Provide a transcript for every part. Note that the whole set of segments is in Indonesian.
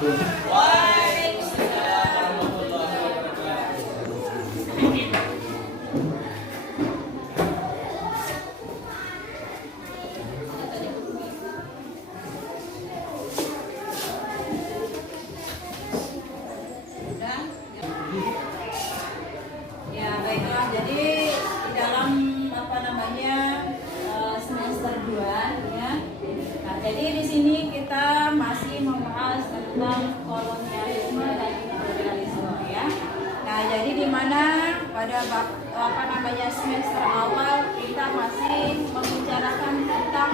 Ya baiklah, jadi di dalam semester 2 ya. Nah, jadi di sini kita masih membahas tentang kolonialisme dan imperialisme ya. Nah, jadi di mana pada semester awal kita masih membicarakan tentang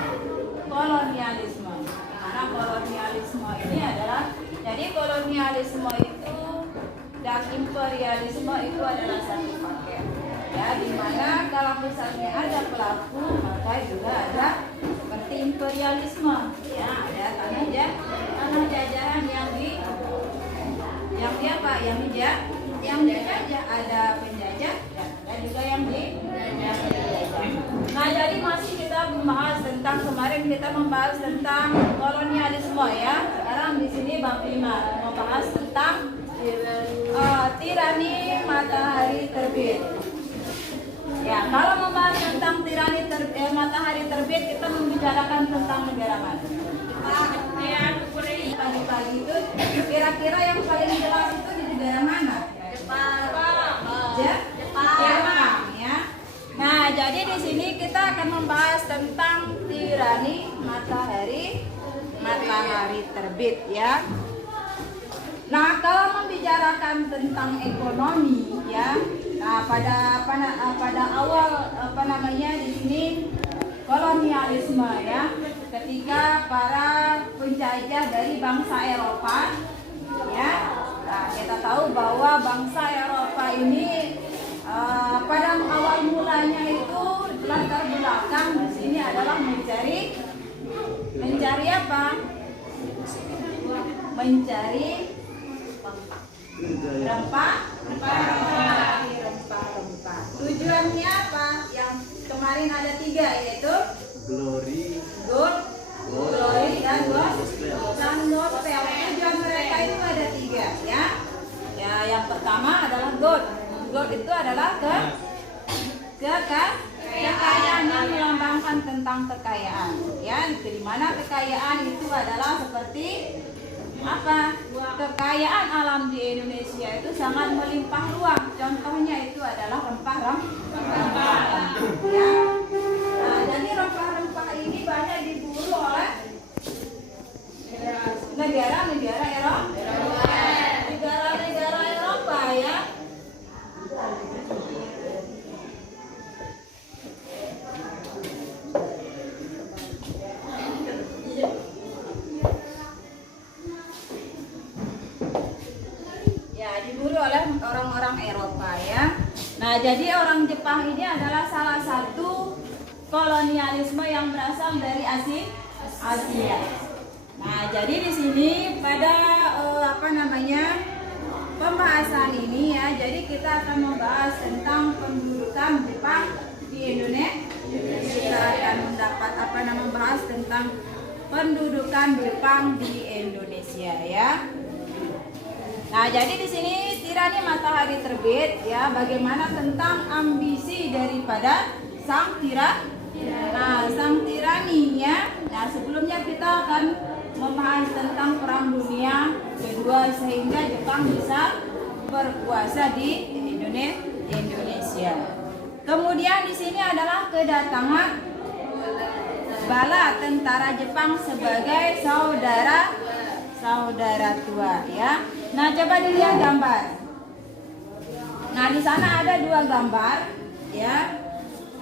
kolonialisme. Karena kolonialisme ini adalah, jadi kolonialisme itu dan imperialisme itu adalah satu paket ya, dimana kalau misalnya ada pelaku maka juga ada seperti imperialisme ya, ada tanah jajahan yang dijajah, ada penjajah dan juga yang dijajah. Nah, jadi masih kita membahas tentang, kemarin kita membahas tentang kolonialisme ya. Sekarang di sini bab 5 membahas tentang tirani matahari terbit. Ya, kalau membahas tentang tirani matahari terbit, kita membicarakan tentang negara mana? Pagi-pagi itu kira-kira yang paling jelas itu di negara mana? Jepang ya. Nah, jadi di sini kita akan membahas tentang tirani matahari terbit ya. Nah, kalau membicarakan tentang ekonomi ya, nah pada awal di sini kolonialisme ya, ketika para penjajah dari bangsa Eropa ya. Nah, kita tahu bahwa bangsa Eropa ini pada awal mulanya itu latar belakang di sini adalah mencari apa? Mencari rempah. Tujuannya apa? Yang kemarin ada 3 yaitu glory, dan gospel. Tujuan mereka itu ada 3 ya. Ya, yang pertama adalah gold. Gold itu adalah kekayaan, yang melambangkan tentang kekayaan ya. Di mana kekayaan itu adalah seperti apa? Kekayaan alam di Indonesia itu sangat melimpah ruah. Contohnya itu adalah rempah-rempah ya. Nah, jadi rempah-rempah ini banyak diburu oleh negara-negara Eropa ya. Diburu oleh orang-orang Eropa ya. Nah, jadi orang Jepang ini adalah salah satu kolonialisme yang berasal dari Asia. Nah, jadi di sini pada pembahasan ini ya, jadi kita akan membahas tentang pendudukan Jepang di Indonesia. Kita akan membahas tentang pendudukan Jepang di Indonesia ya. Nah, jadi di sini tirani matahari terbit ya, bagaimana tentang ambisi daripada sang tirani ya. Nah, sebelumnya kita akan membahas tentang Perang Dunia Kedua sehingga Jepang bisa berkuasa di Indonesia. Kemudian di sini adalah kedatangan bala tentara Jepang sebagai saudara tua ya. Nah, coba dilihat gambar. Nah, di sana ada 2 gambar ya.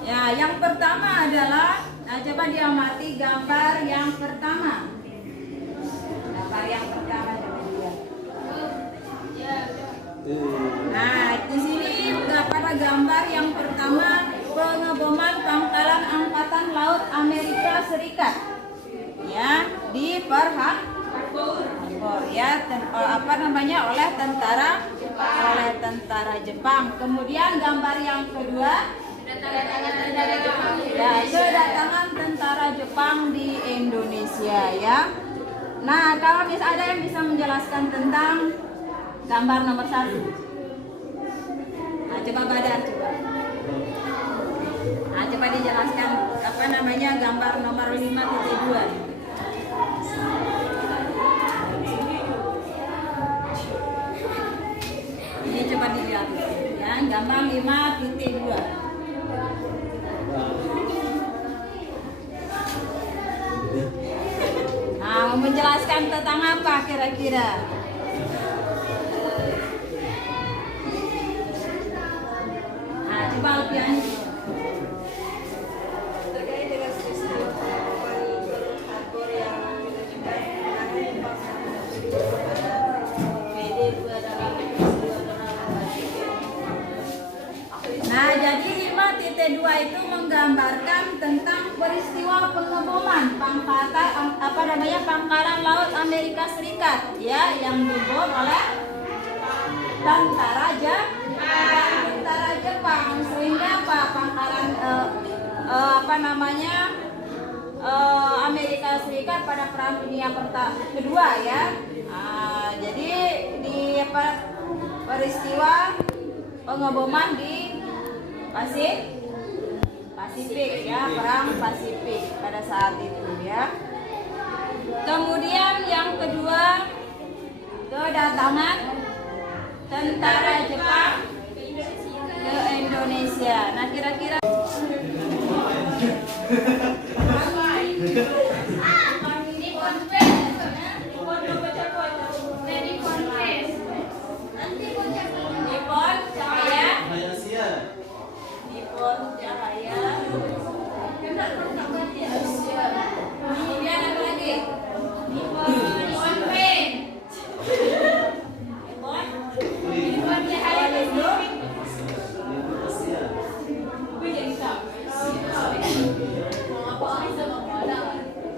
Ya, yang pertama adalah, nah coba diamati gambar yang pertama. Gambar yang pertama coba dilihat. Nah, di sini pada gambar yang pertama pengeboman pangkalan Angkatan Laut Amerika Serikat ya di Pearl Harbor ya, oleh tentara Jepang. Kemudian gambar yang kedua, kedatangan tentara Jepang di Indonesia ya. Nah, kalau ada yang bisa menjelaskan tentang gambar nomor 1. Nah, coba Badar coba. Nah, coba dijelaskan apa namanya gambar nomor 5.2. Ini coba dilihat ya, gambar 5.2. Nah, menjelaskan tentang apa kira-kira? Nah, coba Alfian. Terkait dengan peristiwa hardcore yang Nah, jadi 5.2 itu menggambarkan tentang peristiwa pengeboman pangkalan laut Amerika Serikat ya, yang dibom oleh tentara Jepang, sehingga pangkalan Amerika Serikat pada Perang Dunia Kedua ya. Jadi di peristiwa pengeboman di Pasifik ya, Perang Pasifik pada saat itu ya. Kemudian yang kedua, kedatangan tentara Jepang ke Indonesia. Nah, kira-kira kemudian apa lagi?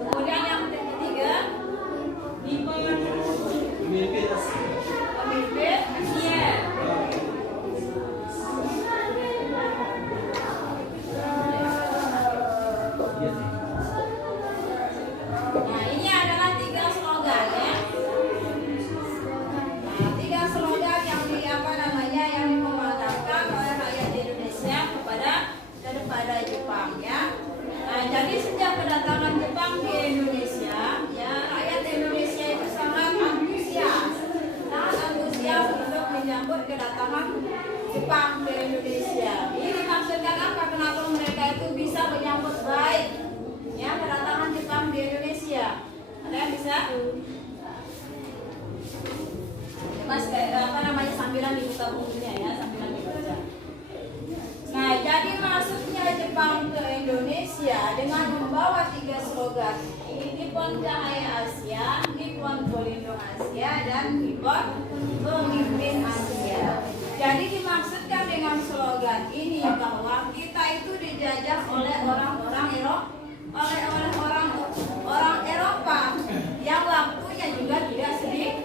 Kemudian yang ketiga, pemimpin Asia. Nah, ini adalah 3 slogan ya. Nah, 3 slogan yang yang dikumandangkan oleh rakyat Indonesia kepada Jepang ya. Nah, jadi sejak kedatangan Jepang di Indonesia, ya rakyat Indonesia itu sangat antusias untuk menyambut kedatangan Jepang ke Indonesia. Ini dimaksudkan apa? Kenapa mereka itu bisa menyambut baik ya kedatangan Jepang di Indonesia? Ada yang bisa? Mas sambilan dibuka bukunya ya, sambilan dibaca. Nah, jadi masuknya Jepang ke Indonesia dengan membawa 3 slogan, Nippon Cahaya Asia, Nippon Pelindung Asia, dan Nippon Pemimpin Asia. Jadi dimaksudkan dengan slogan ini bahwa kita itu dijajah oleh orang Eropa yang waktunya juga tidak sedikit.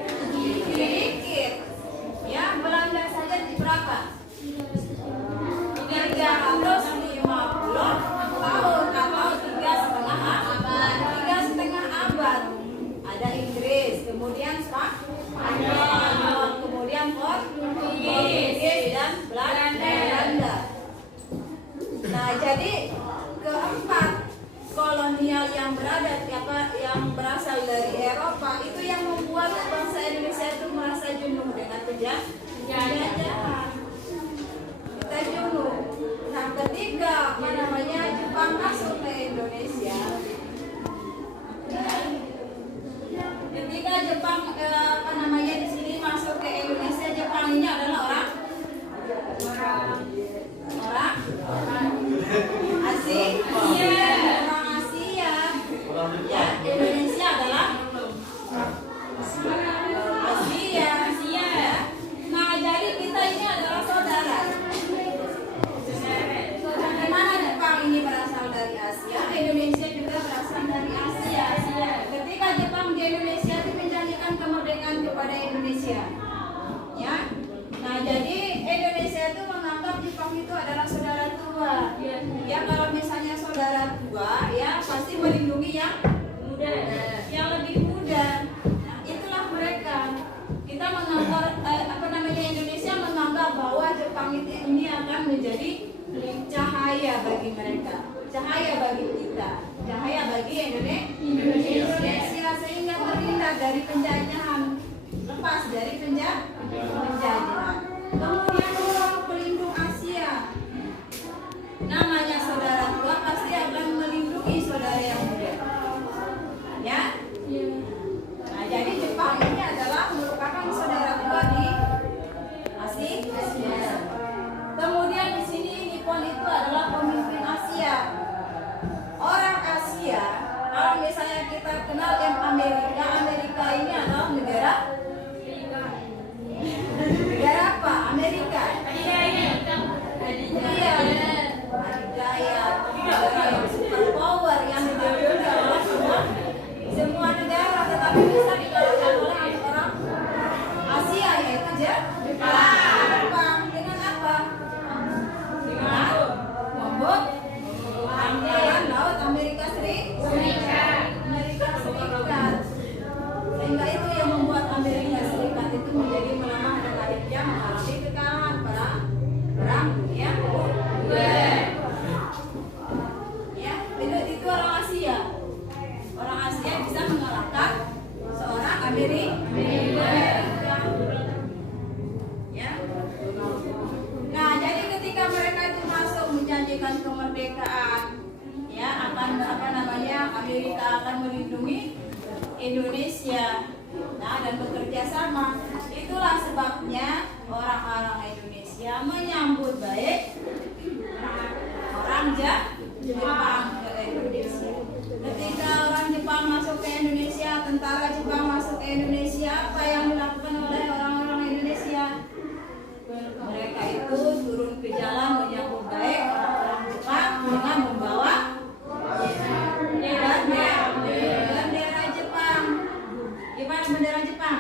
Ya, Belanda saja di berapa? 350 tahun atau 3,5 abad. Ada Inggris, kemudian Spanyol, kemudian Portugis dan Belanda. Nah, jadi keempat kolonial yang berasal dari Eropa itu yang membuat bangsa Indonesia itu merasa jenuh dengan penjajahan. Kita jenuh. Nah, ketika Jepang masuk ke Indonesia, ketika Jepang di sini masuk ke Indonesia, Jepang ini adalah orang Asia. Ya, Indonesia adalah Asia. Nah, jadi kita ini adalah saudara. Bagaimana Jepang ini berasal dari Asia, Indonesia juga berasal dari Asia. Ketika Jepang di Indonesia itu menjanjikan kemerdekaan kepada Indonesia. Ya. Nah, jadi Indonesia itu menganggap Jepang itu adalah saudara tua. Ya, kalau misalnya saudara tua, ya pasti melindungi yang muda, yang lebih muda. Indonesia menganggap bahwa Jepang ini akan menjadi cahaya bagi mereka, cahaya bagi kita, cahaya bagi Indonesia, sehingga terhindar dari penjajahan, lepas dari penjajahan. Kemudian orang pelindung Asia, namanya saudara tua pasti akan melindungi saudara yang muda, ya. Nah, jadi Jepang ini adalah merupakan saudara tua di Asia. Kemudian di sini Nippon itu adalah pemimpin Asia. Orang Asia, kalau misalnya kita kenal yang Amerika ini adalah negara apa? Amerika. Iya. Adidaya, negara yang super power yang menjadi adalah semua negara, tetapi bisa dikalahkan oleh orang Asia, yaitu Jepang. Dengan apa? Dengan membuat anggaran laut Amerika Serikat. Sehingga itu yang membuat Amerika Serikat itu menjadi melemah dan akhirnya mengalami kekalahan perang dunia kedua. Ya, itu orang Asia. Orang Asia bisa mengalahkan seorang Amerika. Ya. Nah, jadi ketika mereka itu masuk menjanjikan kemerdekaan, ya, Amerika akan melindungi Indonesia, nah, dan bekerja sama. Itulah sebabnya orang-orang Indonesia menyambut baik orang Jepang ke Indonesia. Ketika orang Jepang masuk ke Indonesia, tentara Jepang masuk ke Indonesia, apa yang dilakukan oleh orang-orang Indonesia? Mereka itu turun ke jalan menyambut baik orang-orang Jepang dengan membawa bendera Jepang. Gimana bendera Jepang?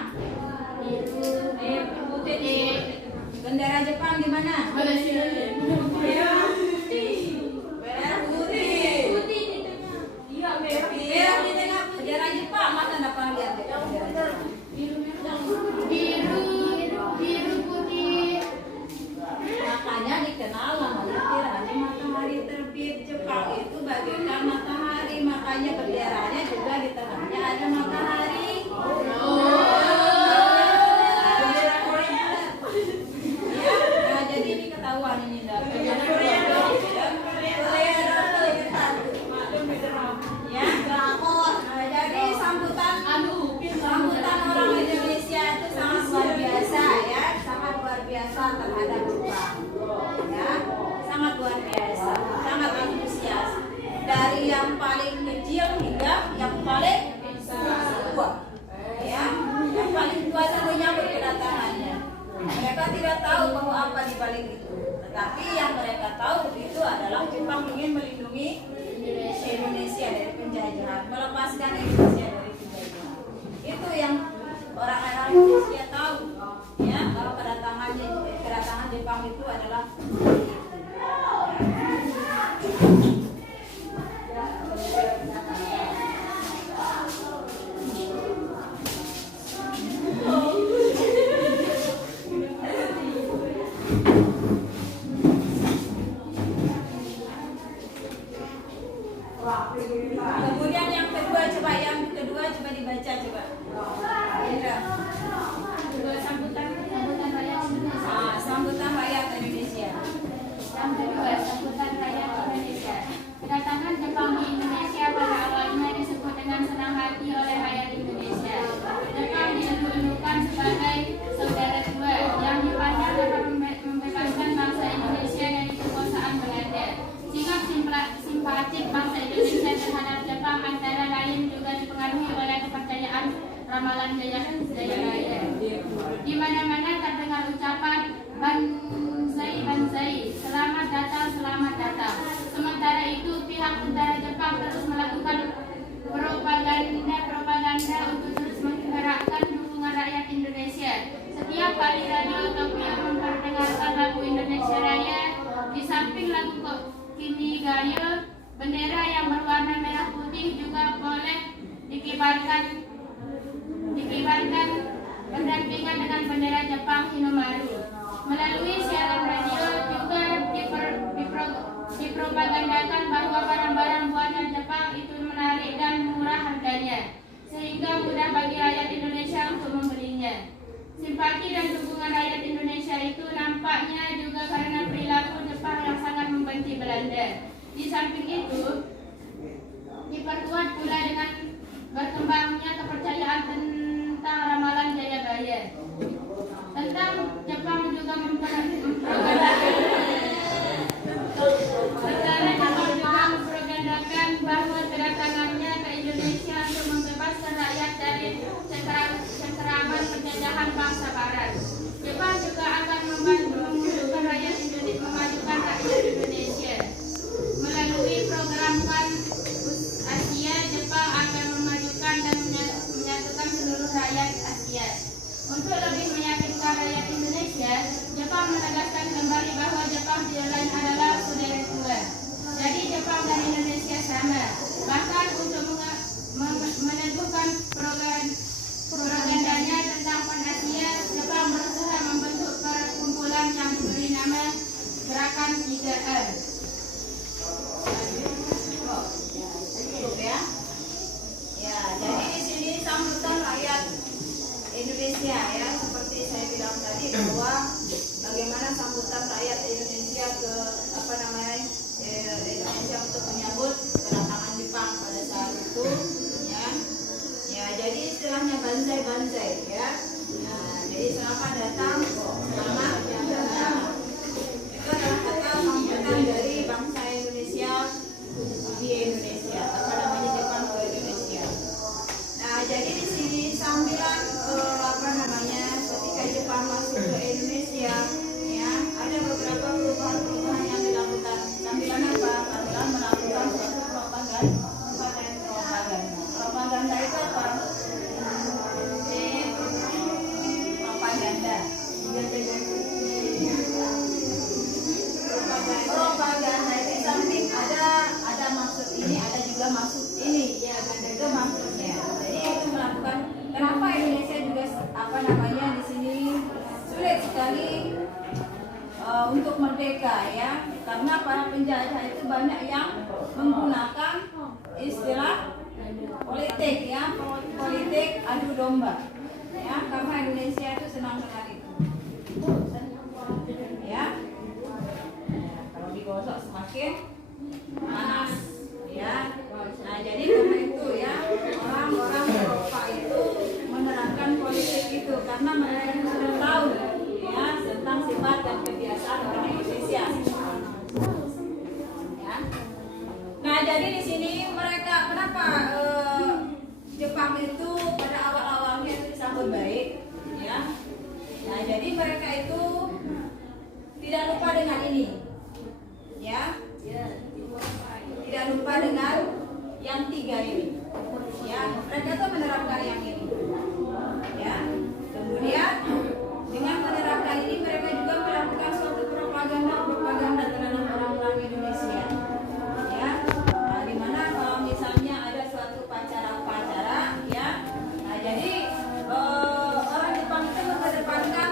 Bendera Jepang gimana? Merah putih. Iya, merah di tengah. Bendera Jepang mana anda pernah lihat? Biru putih. Makanya dikenal namanya tirani matahari terbit. Jepang itu bagaikan matahari, makanya benderanya juga di tengahnya ada matahari. Ya, nah jadi ini ketahuan ini ya. Nah, jadi sambutan orang Indonesia itu sangat luar biasa, ya, sangat luar biasa terhadap Jepang, ya, sangat luar biasa, sangat antusias, dari yang paling kecil hingga yang paling tua, ya, yang paling tua itu menyambut kedatangannya. Mereka tidak tahu bahwa apa di balik itu, tetapi yang mereka tahu itu adalah Jepang ingin melindungi Indonesia dari penjajahan, melepaskan Indonesia dari penjajahan. Itu yang orang-orang Indonesia tahu, ya, kalau kedatangan Jepang itu adalah kemudian yang kedua coba dibaca coba. Indra. Sambutan rakyat Indonesia. Yang kedua, sambutan rakyat Indonesia. Kedatangan Jepang di Indonesia pada awalnya disebut dengan senang hati oleh rakyat Indonesia. Jepang didahulukan sebagai saudara tua yang dipandang dapat membebaskan bangsa Indonesia dari kekuasaan Belanda. Sikap simpatik bangsa Indonesia terhadap Jepang antara lain juga dipengaruhi oleh kepercayaan ramalan Jaya Raya. Di mana-mana terdengar ucapan Banzai, selamat datang. Sementara itu pihak tentara Jepang terus melakukan propaganda untuk terus menggerakkan dukungan rakyat Indonesia. Setiap kali radio Tokyo memperdengarkan lagu Indonesia Raya, di samping lagu Kimi Gayo, bendera yang berwarna merah putih juga boleh dikibarkan berdampingan dengan bangsa Barat. Jepang juga akan membantu memajukan rakyat Indonesia. Melalui program PAN Asia, Jepang akan memajukan dan menyatukan seluruh rakyat Asia. Untuk lebih meyakinkan rakyat Indonesia, Jepang menegaskan kembali bahwa Jepang tidak lain adalah saudara tua. Jadi Jepang dan Indonesia sama. Bahkan untuk meneguhkan propagandanya tentang PAN Asia, Jepang berusaha membentuk perkumpulan yang diberi nama Gerakan 3R. Cukup ya. Ya, jadi di sini sambutan rakyat Indonesia ya, seperti saya bilang tadi bahwa bagaimana sambutan rakyat Indonesia ke Indonesia untuk menyambut kedatangan Jepang pada saat itu ya. Ya, jadi istilahnya banzai ya. Nah, jadi selamat datang, selamat datang. Itu adalah kata sambutan dari bangsa Indonesia di Indonesia, Jepang ke Indonesia. Nah, jadi di sini sambilan ketika Jepang masuk ke Indonesia ya, ada beberapa perubahan yang dilakukan. Sambilan apa? Sambilan melakukan suatu propaganda itu apa? Propaganda itu samping ada maksud ini, ada juga maksud ini ya, ada juga maksudnya. Jadi itu melakukan. Kenapa Indonesia juga di sini sulit sekali untuk merdeka ya? Karena para penjajah itu banyak yang menggunakan istilah politik ya, politik adu domba ya. Karena Indonesia itu senang sekali ya. Kalau digosok semakin panas ya. Nah, jadi karena itu ya, orang-orang Eropa itu menerapkan politik itu karena mereka sudah tahu ya tentang sifat dan kebiasaan orang Indonesia. Ya. Nah, jadi di sini mereka kenapa Jepang itu pada awal-awalnya itu disambut baik ya. Nah, jadi mereka itu tidak lupa dengan ini ya. Tidak lupa dengan yang 3 ini ya, mereka tuh menerapkan yang ini ya. Kemudian dengan menerapkan ini mereka juga melakukan suatu propaganda terhadap orang-orang Indonesia ya. Nah, dimana kalau misalnya ada suatu upacara ya, nah jadi orang Jepang itu mengedepankan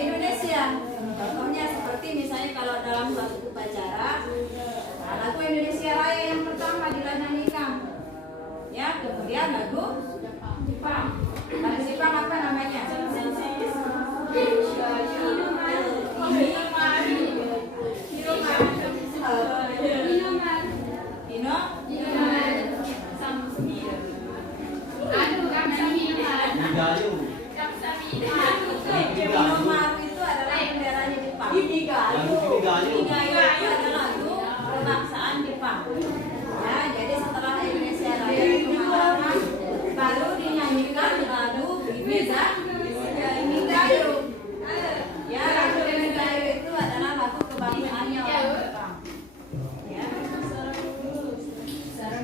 Indonesia. Contohnya seperti misalnya kalau dalam suatu upacara, lagu Indonesia Raya yang pertama dinyanyikan ya, kemudian lagu Jepang. Lagu Jepang apa namanya? Hinomaru itu adalah benderanya Jepang. Hinigayo itu adalah lagu kebangsaan Jepang. Ya, jadi setelah Indonesia Raya dikumandangkan, baru dinyanyikan lagu Hinigayo. Ya, lagu Hinigayo itu adalah lagu kebangsaannya orang Jepang. Ya.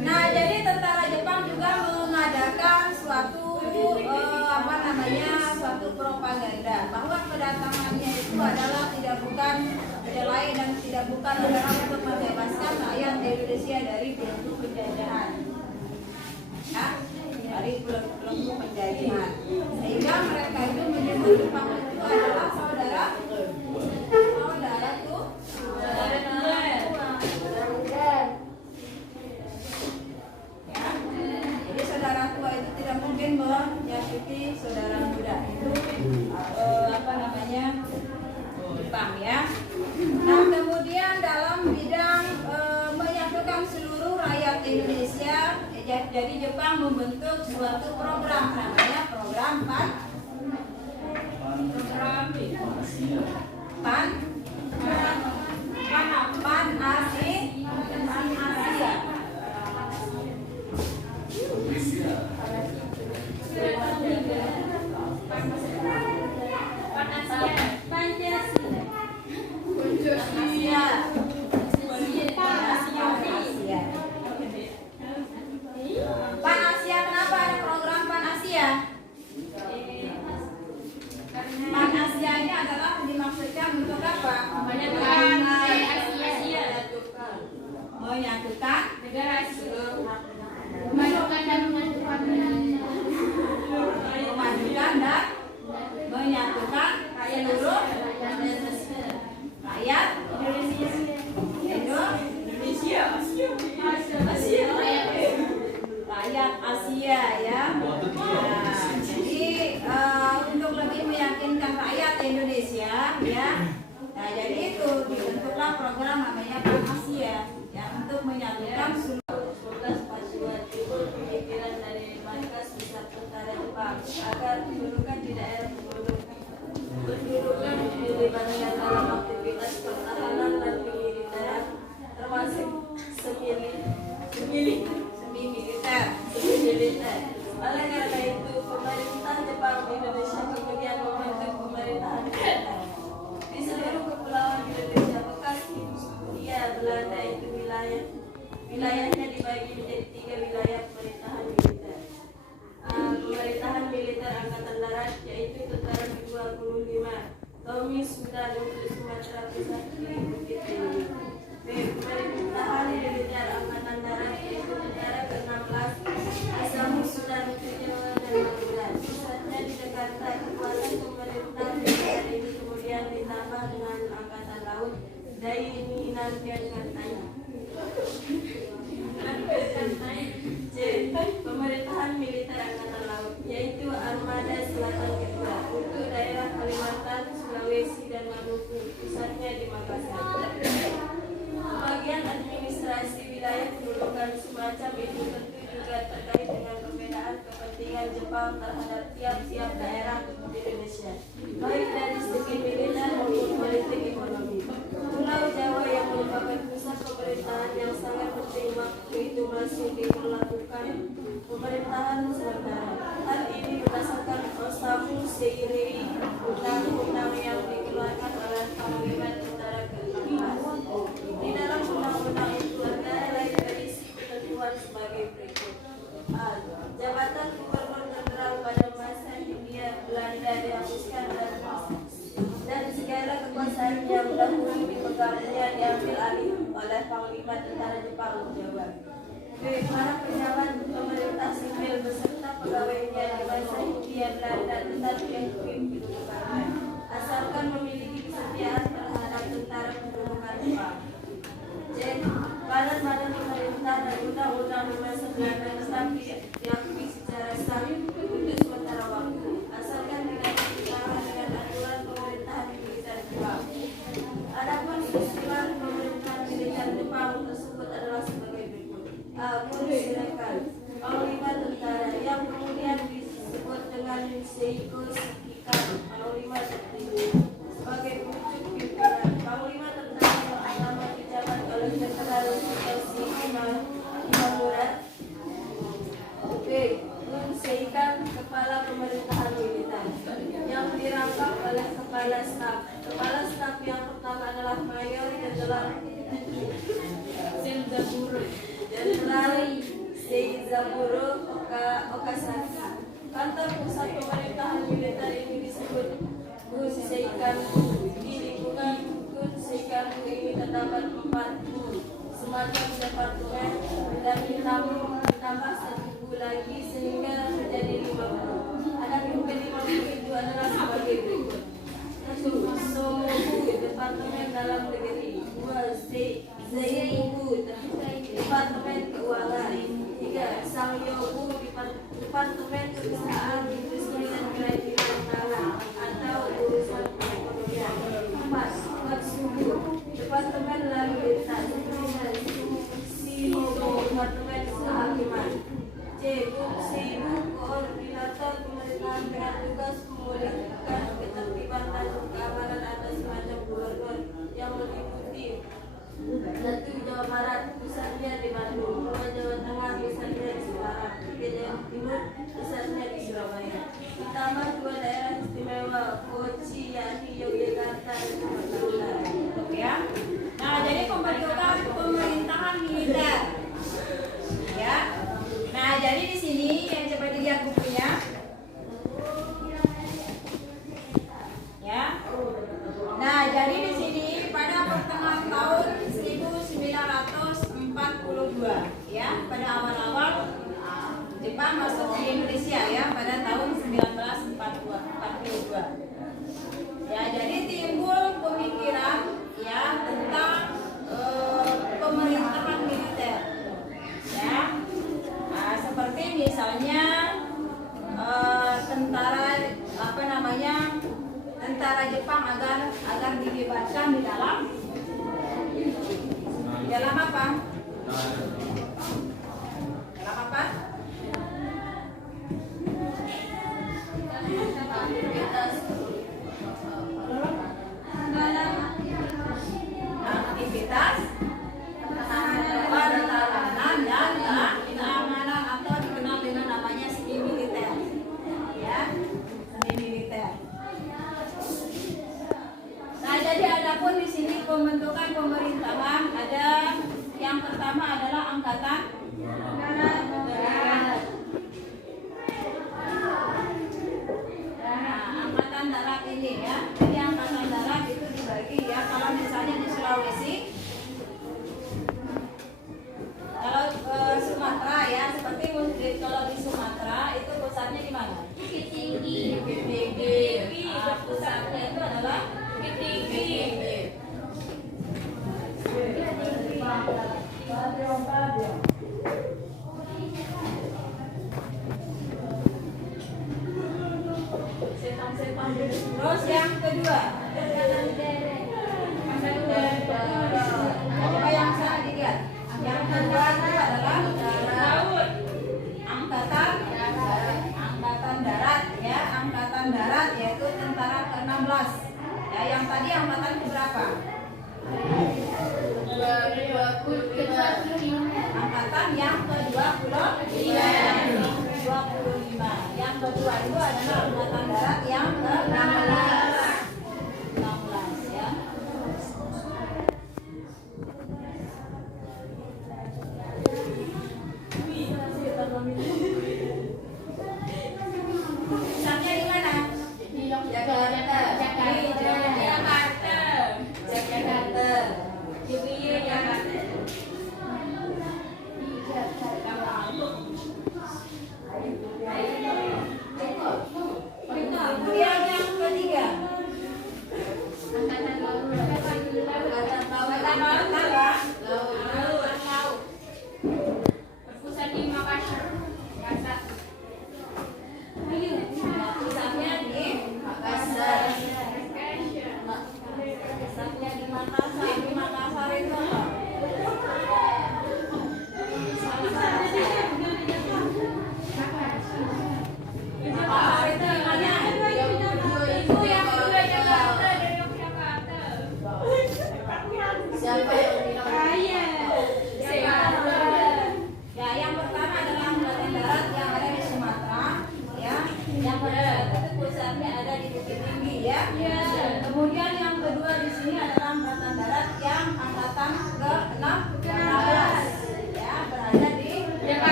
Nah, jadi tentara Jepang juga mengadakan suatu suatu propaganda bahwa kedatangannya itu adalah tidak lain dan tidak bukan adalah untuk membebaskan rakyat Indonesia dari belenggu penjajahan ya, dari belenggu penjajahan, sehingga mereka itu menyebut Jepang itu adalah saudara tua. Jadi saudara tua itu tidak mungkin menyakiti saudara muda. Itu Jepang ya. Nah, kemudian dalam bidang menyatukan seluruh rakyat Indonesia, jadi Jepang membentuk suatu program namanya program PAN Asia. menyatukan memajukan dan menyatukan seluruh rakyat rakyat Asia ya. Nah, jadi untuk lebih meyakinkan rakyat Indonesia ya. Nah, jadi itu dibentuklah program namanya Bank Asia yang untuk menyatukan seluruh 1942 timbul pemikiran dari Markas Besar Tentara Jepang agar kedudukan di daerah pendudukan dilibatkan dalam aktivitas pertahanan dan militer termasuk semi militer. Oleh karena itu, pemerintah Jepang di Indonesia kemudian membentuk pemerintahan militer. Di seluruh kepulauan Indonesia bekas Hindia Belanda itu wilayahnya dibagi menjadi 3 wilayah pemerintahan militer. Pemerintahan militer Angkatan Darat yaitu Tentara ke-25 Tommy Sudan untuk Sumatera Pusat di Bukit Tinggi. Pemerintahan militer Angkatan Darat yaitu Tentara ke-16 Asam Sudan untuk Jawa dan Madura. Pusatnya di Jakarta. Kekuatan pemerintah militer ini kemudian ditambah dengan Angkatan Laut Daini Nantian Katanya. Pemerintahan militer Angkatan Laut yaitu Armada Selatan Kedua untuk daerah Kalimantan, Sulawesi dan Maluku, pusatnya di Makassar. Bagian administrasi wilayah kedudukan semacam itu tentu juga terkait dengan perbedaan kepentingan Jepang terhadap tiap-tiap daerah di Indonesia, baik dari segi militer maupun politik ekonomi. Pulau Jawa yang merupakan pusat pemerintahan yang sangat penting waktu itu masih diberlakukan pemerintahan sementara. Hal ini berdasarkan Osamu Seirei, undang-undang yang dikeluarkan oleh Panglima Tentara ke-16. Di dalam undang-undang itu ada berisi ketentuan sebagai berikut. Jabatan Gubernur Jenderal pada masa Hindia Belanda dihapuskan dan segala kekuasaan yang dahulu dipegangnya diambil alih oleh Panglima Tentara Jepang Jawa. Para pejabat pemerintah sipil beserta pegawainya di masa Hindia Belanda tetap diakui kedudukannya, asalkan memiliki kesetiaan terhadap tentara kedudukan Jepang. Badan-badan pemerintah dan undang-undang di masa Belanda tetap diakui secara sah untuk sementara waktu, asalkan tidak bertentangan dengan aturan pemerintahan militer Jepang. Adapun susunan pemerintahan militer Jepang tersebut adalah sebagai berikut. Silakan Panglima Tentara yang kemudian disebut dengan Seiko Shikikan, Panglima tertinggi sebagai pucuk pimpinan. Panglima Tentara yang pertama dijabat oleh Jenderal Hiroshi Imamura. Seikan kepala pemerintahan militer yang dirangkap oleh kepala staf. Kepala staf yang pertama adalah Mayor Jenderal Jenderal Seizaburo Okazaki. Kantor pusat pemerintahan militer ini disebut Gun Seikan. Di lingkungan Gun Seikan ini terdapat 4 semacam departemen dan ditambah 1 lagi sehingga menjadi 50. Adapun ke-50 itu adalah sebagai berikut. 1. Somobu, Departemen Dalam Negeri. 2. Zeibu, Departemen Keuangan. 3. Sangyobu, Departemen Perusahaan, Industri dan Kerajinan Tangan atau urusan perekonomian. 4. Matsubu, Departemen Lalu Lintas. 5. Departemen Kehakiman. Seibu, Koordinator Pemerintahan dengan tugas memulihkan ketertiban dan keamanan atas semacam gubernur yang meliputi 1. Jawa Barat, pusatnya di Bandung. 2. Jawa Tengah, pusatnya di Semarang. 3. Jawa Timur, pusatnya di Surabaya. Ditambah 2 daerah istimewa Kochi, yakni Yogyakarta dan Sumatera Utara. ya. Nah, jadi pembentukan pemerintahan militer. Ya. Nah, jadi di sini yang coba dilihat bukunya. Ya. Nah, jadi di sini pada pertengahan tahun 1945 kedua ya. Pada awal-awal Jepang masuk di Indonesia ya pada tahun 1942. Ya, jadi timbul pemikiran ya tentang pemerintahan militer. Ya. Nah, seperti misalnya tentara Jepang agar dilibatkan di dalam apa? Dalam apa? Aktivitas pertahanan dan keamanan atau dikenal dengan namanya seni militer. Ya, seni militer. Nah, jadi adapun di sini pembentukan pemerintahan ada yang pertama adalah angkatan darat. Nah, angkatan darat ini ya. Jadi angkatan darat itu dibagi ya. Kalau misalnya di Sulawesi, kalau Sumatera ya, seperti kalau di Sumatera itu pusatnya di mana? Bukit Tinggi. Bukit Tinggi. Pusatnya itu adalah Bukit Tinggi. Terus yang kedua, apa yang saya dilihat? Yang kedua itu adalah angkatan darat ya, angkatan darat yaitu tentara ke-16. Ya, yang tadi angkatan keberapa? Angkatan yang ke-25. Yang kedua itu adalah angkatan darat yang ke-16 ya. Pusatnya di mana? Di Jakarta. Jakarta.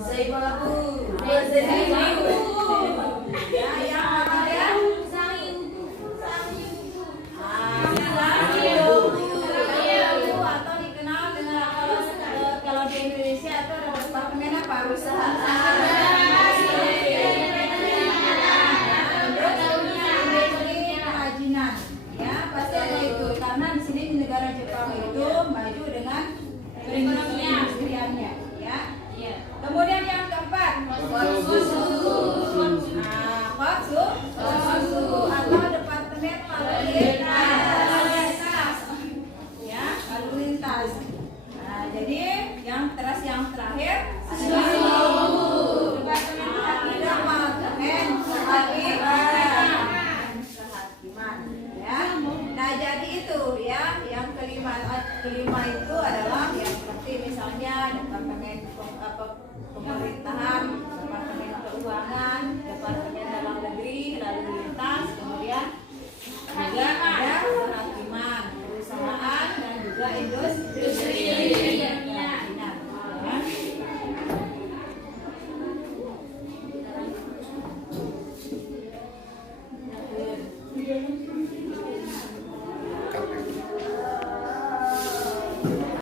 Zaibabu. Ya, yang ketiga. Itu atau dikenal dengan kalau di Indonesia itu ada departemen apa? Usaha. Industri kerajinan. Ya, pasti ada itu karena di sini di negara Jepang itu maju dengan perekonomian